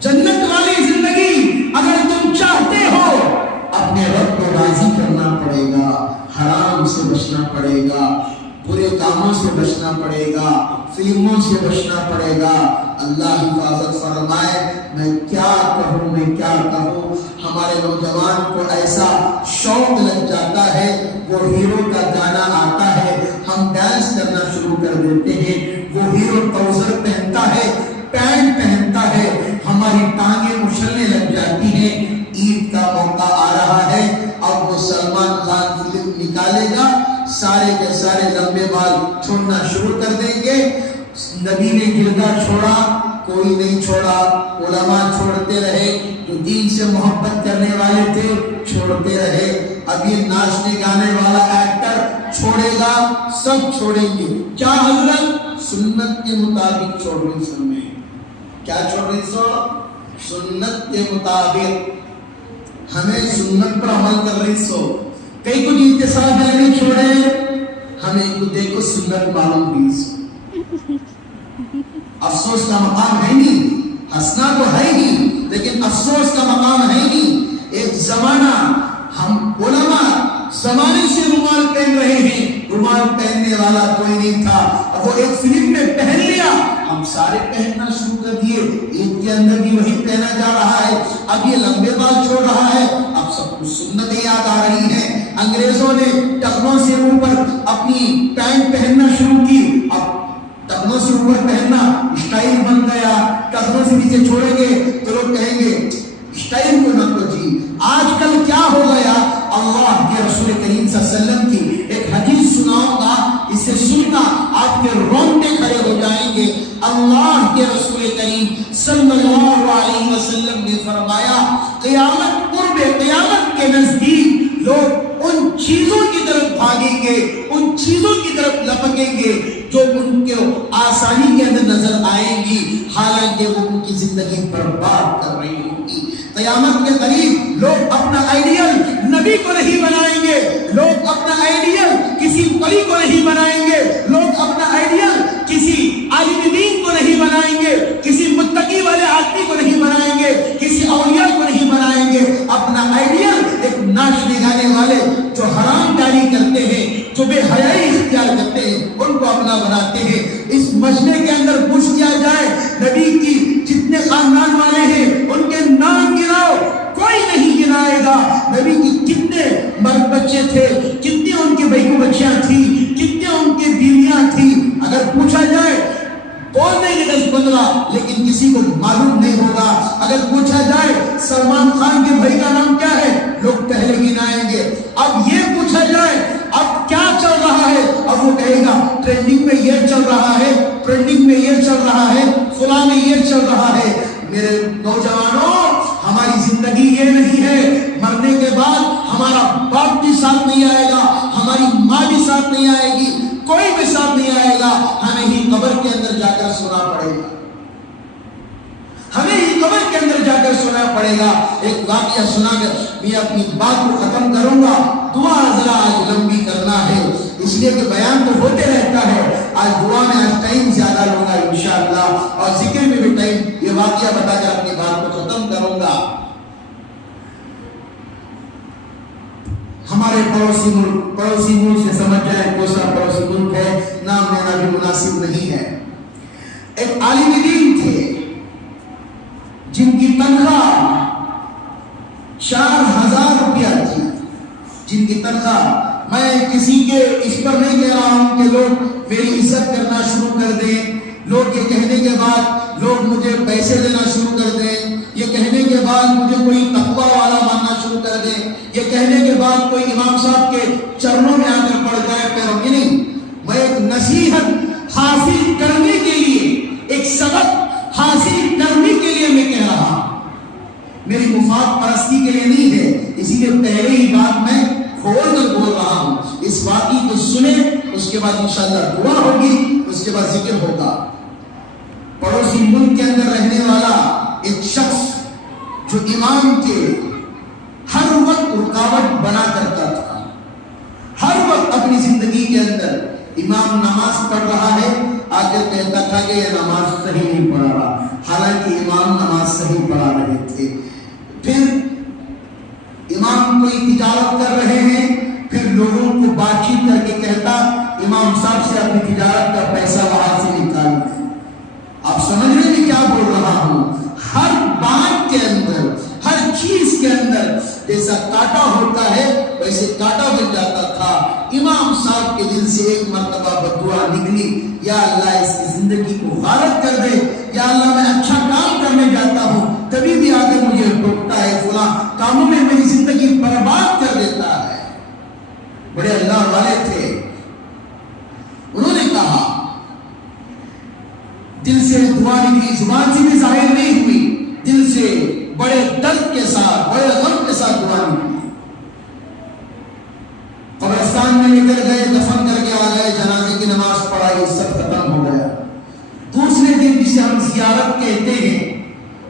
جنت والی زندگی اگر تم چاہتے ہو اپنے رب کو راضی کرنا پڑے گا، حرام سے بچنا پڑے گا، برے کاموں سے بچنا پڑے گا، فلموں سے بچنا پڑے گا. اللہ حفاظت فرمائے. میں کیا کہوں، میں کیا کہوں. ہمارے نوجوان کو ایسا شوق لگ جاتا ہے، وہ ہیرو کا گانا آتا ہے ہم ڈانس کرنا شروع کر دیتے ہیں. وہ ہیرو ٹراؤزر پہنتا ہے، پینٹ پہنتا ہے، ہماری ٹانگیں مچلنے لگ جاتی ہیں. عید کا موقع آ رہا ہے، اب وہ سلمان خان فلم نکالے گا، سارے کے سارے لمبے بال چھوڑنا شروع کر دیں گے. نبی نے گردا چھوڑا، کوئی نہیں چھوڑا. علماء چھوڑتے رہے، جو دین سے محبت کرنے والے تھے چھوڑتے رہے. اب یہ ناچنے گانے والا ایکٹر چھوڑے گا، سب چھوڑیں گے. کیا حضرت؟ سنت کے مطابق چھوڑ رہی سو میں. کیا چھوڑ رہی سو؟ سنت کے مطابق. ہمیں سنت پر عمل کر رہی سو. کئی کچھ انتصاب نہیں چھوڑے، ہمیں کو دیکھو سنت معلوم بھی سو. افسوس کا مقام ہے نہیں، ہنسنا تو ہے ہی لیکن افسوس کا مقام ہے نہیں. ایک زمانہ ہم علماء زمانے سے رومال پہن رہے ہیں، رومال پہننے والا کوئی نہیں تھا. اب وہ ایک فلم میں پہن لیا، ہم سارے پہننا شروع کر دیے. عید کے اندر بھی وہی پہنا جا رہا ہے. اب یہ لمبے بال چھوڑ رہا ہے، اب سب کچھ سنتیں یاد آ رہی ہیں. انگریزوں نے ٹخنوں سے اوپر اپنی پینٹ پہننا شروع کی. اب ٹخنوں سے اوپر پہننا اسٹائل بن گیا. ٹخنوں سے نیچے چھوڑیں گے تو لوگ کہیں گے اسٹائل کو نہ تو جی. آج کل کیا ہو گیا؟ اللہ کے رسول کریم صلی اللہ علیہ وسلم کی ایک حدیث سناؤں گا، اسے سننا آپ کے رونگٹے کھڑے ہو جائیں گے. اللہ کے رسول کریم صلی اللہ علیہ وسلم نے فرمایا قیامت قرب قیامت کے نزدیک لوگ ان چیزوں کی طرف بھاگیں گے، ان چیزوں کی طرف لپکیں گے جو ان کے آسانی کے اندر نظر آئیں گی، حالانکہ وہ ان کی زندگی برباد کر رہی ہوگی. قیامت کے قریب لوگ اپنا آئیڈیل نبی کو نہیں بنائیں گے، لوگ اپنا آئیڈیل کسی ولی کو نہیں بنائیں گے، لوگ اپنا آئیڈیل کسی عالم دین کو نہیں بنائیں گے، کسی متقی والے آدمی کو نہیں بنائیں گے، کسی اولیاء کو نہیں بنائیں گے. اپنا آئیڈیل ایک ناچنے گانے والے جو حرام کاری کرتے ہیں، جو بے حیائی اختیار کرتے ہیں، ان کو اپنا بناتے ہیں. اس مجمع کے اندر پوچھ کیا جائے نبی کی جتنے خاندان والے ہیں ان کے نام گناؤ، کوئی نہیں گنائے گا. نبی کی کتنے مرد بچے تھے، کتنے ان کے بہو بچیاں تھیں، کتنے ان کے بیویاں تھیں، اگر پوچھا جائے بول دیں گے 10-15 لیکن کسی کو معلوم نہیں ہوگا. اگر پوچھا جائے سلمان خان کے بھائی کا نام کیا ہے، لوگ پہلے گنائیں گے. اب یہ پوچھا جائے اب کیا چل رہا ہے، اب وہ کہے گا ٹرینڈنگ میں یہ چل رہا ہے، ٹرینڈنگ میں یہ چل رہا ہے، فلاں میں یہ چل رہا ہے. میرے نوجوانوں، ہماری زندگی یہ نہیں ہے مرنے کے بعد ہمارا باپ بھی ساتھ نہیں آئے گا، ہماری ماں بھی ساتھ نہیں آئے گی، کوئی بھی ساتھ نہیں آئے گا. ہمیں ہی قبر کے اندر جا کر سونا پڑے گا، ہمیں ہی قبر کے اندر جا کر سونا پڑے گا. ایک واقعہ سنا کر میں اپنی بات کو ختم کروں گا. دعا ذرا آج لمبی کرنا ہے اس لیے کہ بیان تو ہوتے رہتا ہے. آج دعا میں آج ٹائم زیادہ لوں گا انشاءاللہ، اور ذکر میں بھی ٹائم. یہ واقعہ بتا کر اپنی بات کو ختم کروں گا. ہمارے پڑوسی ملک سے سمجھ جائے کون سا پڑوسی ملک ہے، نام لینا بھی مناسب نہیں ہے۔ ایک عالم دین تھے جن کی تنخواہ 4000 روپیہ تھی، جن کی تنخواہ، میں کسی کے اس پر نہیں کہہ رہا ہوں کہ لوگ میری عزت کرنا شروع کر دیں، لوگ یہ کہنے کے بعد لوگ مجھے پیسے دینا شروع کر دیں، یہ کہنے کے بعد مجھے کوئی تقوی والا ماننا شروع کر دیں، یہ کہنے کے بعد کوئی امام صاحب کے چرنوں میں آ کر پڑ جائے پیروں کی نہیں۔ میں ایک نصیحت حاصل کرنے کے لیے، ایک سبق حاصل کرنے کے لیے میں کہہ رہا ہوں، میری مفاد پرستی کے لیے نہیں ہے، اسی لیے پہلے ہی بات میں کھول کر بول رہا ہوں۔ اس واقعی کو سنیں، اس کے بعد انشاءاللہ دعا ہوگی، اس کے بعد ذکر ہوگا۔ پڑوسی ملک کے اندر رہنے والا ایک شخص جو امام کے ہر وقت رکاوٹ بنا کرتا تھا، ہر وقت اپنی زندگی کے اندر امام نماز پڑھ رہا ہے آ کر کہتا تھا کہ یہ نماز صحیح نہیں پڑھا رہا، حالانکہ امام نماز صحیح پڑھا رہے تھے۔ پھر امام کوئی تجارت کر رہے ہیں، پھر لوگوں کو بات چیت کر کے کہتا امام صاحب سے اپنی تجارت کا پیسہ باہر سے نکال دیں۔ آپ سمجھ رہے ہیں کیا بول رہا ہوں؟ ہر بات کے اندر، ہر چیز کے اندر جیسا کاٹا ہوتا ہے ویسے کاٹا بن جاتا تھا۔ امام صاحب کے دل سے ایک مرتبہ بددعا نکلی، یا اللہ اس کی زندگی کو غارت کر دے، یا اللہ میں اچھا کام کرنے جاتا ہوں تبھی بھی آگے مجھے ٹوکتا ہے، فلاں کاموں میں میری زندگی برباد کر دیتا ہے۔ بڑے اللہ والے تھے، انہوں نے کہا، دل سے دعا نکلی، زبان سے بھی ظاہر نہیں ہوئی، دل سے بڑے درد کے ساتھ، بڑے غم کے ساتھ دعا نکلی۔ قبرستان میں لے کر گئے، دفن کر کے آ گئے، جنازے کی نماز پڑھائی، سب ختم ہو گیا۔ دوسرے دن جسے ہم زیارت کہتے ہیں،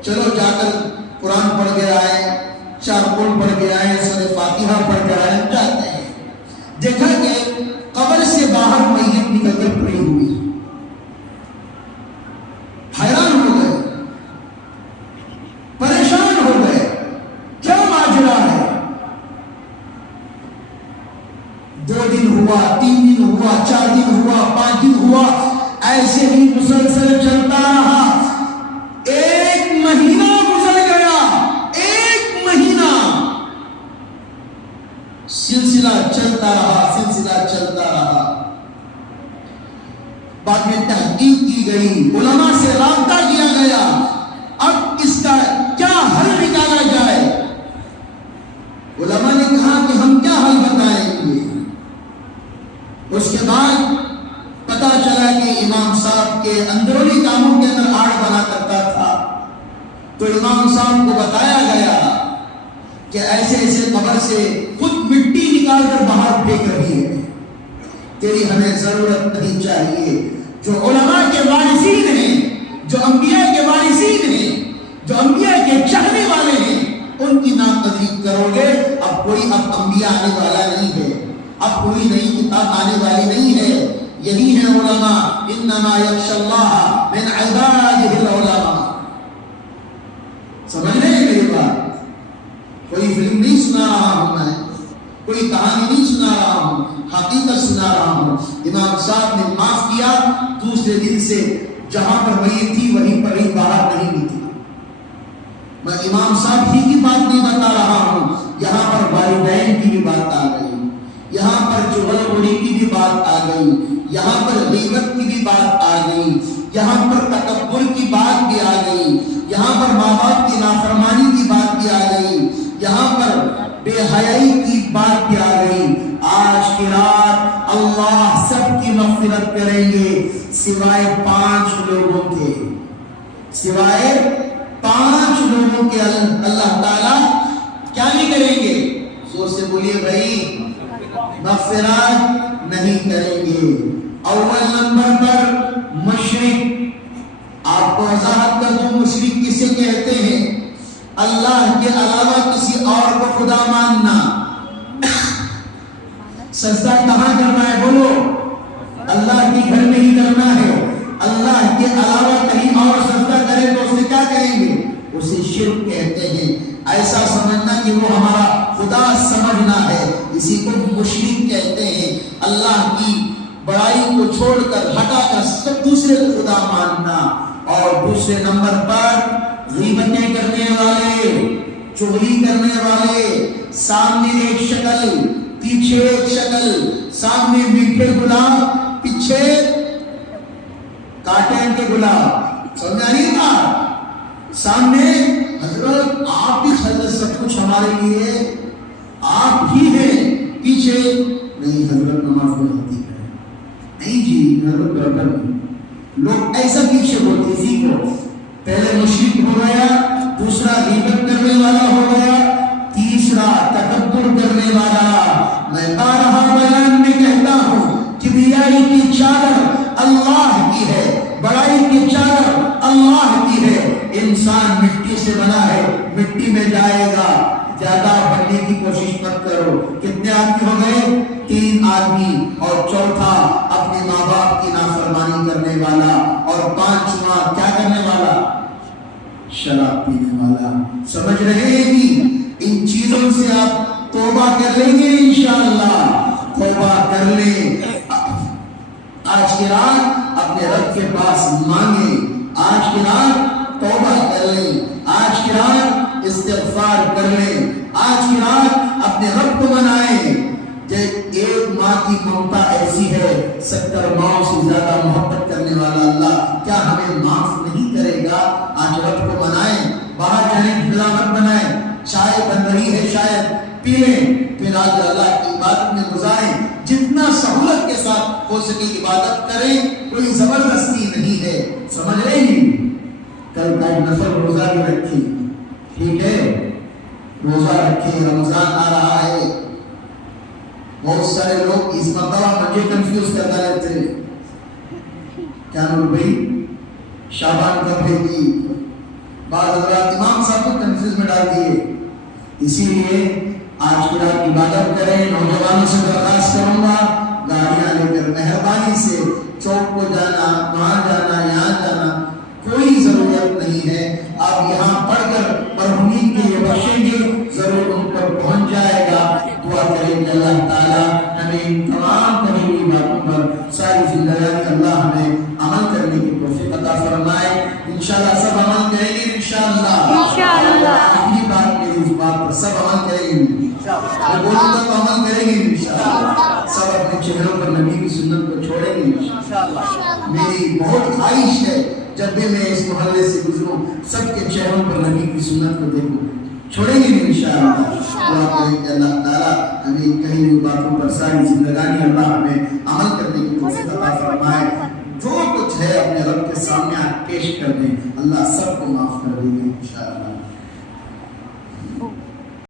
چلو جا کر قرآن پڑھ کے آئے، 4 قول پڑھ کے آئے، سورہ فاتحہ پڑھ کے آئے، جاتے ہیں، دیکھا کہ قبر سے باہر میت نکل کر پڑی ہوئی، حیران ہو گئے، پریشان ہو گئے، کیا ماجرا ہے؟ 2 دن ہوا، 3 دن ہوا، 4 دن ہوا، 5 دن ہوا، ایسے ہی مسلسل چلتا رہا۔ 1 مہینہ گزر گیا، 1 مہینہ سلسلہ چلتا رہا، سلسلہ چلتا رہا۔ بعد میں تحقیق کی گئی، علماء سے رابطہ کیا گیا، اب اس کا کیا حل نکالا جائے۔ علماء نے کہا کہ ہم کیا حل بتائیں گے۔ اس کے بعد پتا چلا کہ امام صاحب کے اندرونی کاموں کے اندر آڑ بنا کرتا تھا، تو امام صاحب کو بتایا گیا کہ ایسے ایسے قبر سے خود مٹی نکال کر باہر پھینک رہی ہے، تیری ہمیں ضرورت نہیں چاہیے۔ جو علماء کے وارثین ہیں، جو انبیاء کے وارثین ہیں، جو انبیاء کے چاہنے والے ہیں، ان کی ناقدری کرو گے۔ اب انبیاء آنے والا نہیں ہے، اب کوئی نئی کتاب آنے والی نہیں ہے۔ یہی ہے علماء، انما یخشی اللہ من عبادہ العلماء۔ سمجھ رہے ہیں میری بات؟ کوئی فلم نہیں سنا رہا ہوں میں، کوئی کہانی نہیں سنا رہا ہوں، حقیقت سنا رہا ہوں۔ امام صاحب نے معاف کیا، دوسرے دن سے جہاں پر میت تھی وہیں پر ہی باہر نہیں نکلی۔ میں امام صاحب ہی کی بات نہیں بتا رہا ہوں، یہاں پر والدین کی بھی بات آ گئی، یہاں پر چغلخوری کی بھی بات آ گئی، یہاں پر غیبت کی بھی بات آ گئی، یہاں پر تکبر کی بات بھی آ گئی، یہاں پر ماں باپ کی نافرمانی کی بات بھی آ گئی، یہاں پر بے حیائی کی بات بھی آ گئی۔ آج کی رات اللہ سب کی مغفرت کریں گے سوائے 5 لوگوں کے، سوائے 5 لوگوں کے اللہ تعالیٰ کیا نہیں کریں گے؟ زور سے بولیے بھائی، مغفرت نہیں کریں گے۔ اول نمبر پر مشرک۔ آپ کو وضاحت کر دوں مشرک کسے کہتے ہیں؟ اللہ کے علاوہ کسی اور کو خدا ماننا۔ سجدہ کہاں کرنا ہے بولو؟ اللہ کے گھر میں ہی کرنا ہے۔ اللہ کے علاوہ کہیں اور سجدہ کرے تو اسے کیا کہیں گے؟ اسے شرک کہتے ہیں. ایسا سمجھنا کہ وہ ہمارا خدا سمجھنا ہے, اسی کو مشرک کہتے ہیں. اللہ کی بڑائی کو چھوڑ کر ہٹا کر سب دوسرے کو خدا ماننا. اور دوسرے نمبر پر غیبتیں کرنے والے, چغلی کرنے والے, سامنے ایک شکل پیچھے ایک شکل, سامنے میٹھے گلاب پیچھے کانٹے کے گلاب. سمجھ آ رہی ہے بات؟ سامنے حضرت آپ ہی حضرت سب کچھ ہمارے لیے آپ ہی ہیں, پیچھے نہیں حضرت نماز میں ہوتی ہے, نہیں جی حضرت برابر نہیں. لوگ ایسا پیچھے بولتے, اسی کو پہلے مشرک ہو گیا, دوسرا غیبت کرنے والا ہو گیا, تیسرا تکبر کرنے والا. میں بارہا بیان میں کہتا ہوں کہ کبریائی کی چادر اللہ کی ہے, بڑائی کی چادر اللہ کی ہے. انسان مٹی سے بنا ہے, مٹی میں جائے گا. زیادہ بننے کی کوشش مت کرو. کتنے آدمی ہو گئے؟ 3 آدمی, اور چوتھا اپنے ماں باپ کی نافرمانی کرنے والا, اور 5واں کیا کرنے والا؟ شراب پینے والا. سمجھ رہے ہیں کہ ان چیزوں سے آپ توبہ کر لیں گے انشاءاللہ. توبہ کر لیں. آج کی رات اپنے رب کے پاس مانگیں, آج کی رات توبہ کر لیں, آج کی رات استغفار کر لیں, آج کی رات اپنے رب کو منائیں. ایک ماں کی ممتا ایسی ہے, 70 ماؤں سے زیادہ محبت کرنے والا اللہ کیا ہمیں معاف نہیں کرے گا؟ آج رب کو منائیں. باہر جائیں بلاوٹ بنائیں, چائے بن رہی ہے شاید پی لیں, پھر آج اللہ کی عبادت میں گزاریں. جتنا سہولت کے ساتھ ہو سکے عبادت کریں, کوئی زبردستی نہیں ہے. سمجھ رہے ہیں؟ کل کا نفل روزہ بھی رکھی, ٹھیک ہے, روزہ رکھیں, رمضان آ رہا ہے. بہت سارے لوگ اس مرتبہ مجھے کنفیوز کرتا رہتے ہیں, کیا نور بھائی شعبان کب ہے کی. بعض حضرات امام صاحب کو کنفیوز میں ڈال دیے. اسی لیے آج کی رات عبادت کریں. نوجوانوں سے درخواست کروں گا, گاڑیاں لے کر مہربانی سے چوک کو جانا, وہاں جانا, یہاں جانا کوئی ضرورت نہیں ہے. آپ یہاں پڑھ کر مرحومین کے لیے بخشیں گے, ضرور ان پر پہنچ جائے گا. دعا کریں کہ اللہ تعالیٰ ہمیں ان تمام قریبی باتوں پر ساری زندگی اللہ ہمیں عمل کرنے کی توفیق عطا فرمائے. انشاءاللہ سب عمل کریں گے انشاءاللہ. اپنی بات میری اس بات پر سب عمل کریں گے, میں بولوں گا تو عمل کریں گے انشاءاللہ. سب اپنے چہروں پر نبی کی سنت کو چھوڑیں گے انشاءاللہ. میری بہت خواہش ہے جب بھی میں اس محلے سے گزروں سب کے چہروں پر نبی کی سنت کو دیکھوں. چھوڑیں گے انشاءاللہ. دعا کریں کہ اللہ تعالیٰ ہمیں کہیں بھی باتوں پر ساری زندگانی اللہ ہمیں عمل کرنے کی توفیق عطا فرمائے. جو کچھ ہے اپنے رب کے سامنے پیش کر دیں, اللہ سب کو معاف کر دیں گے انشاءاللہ.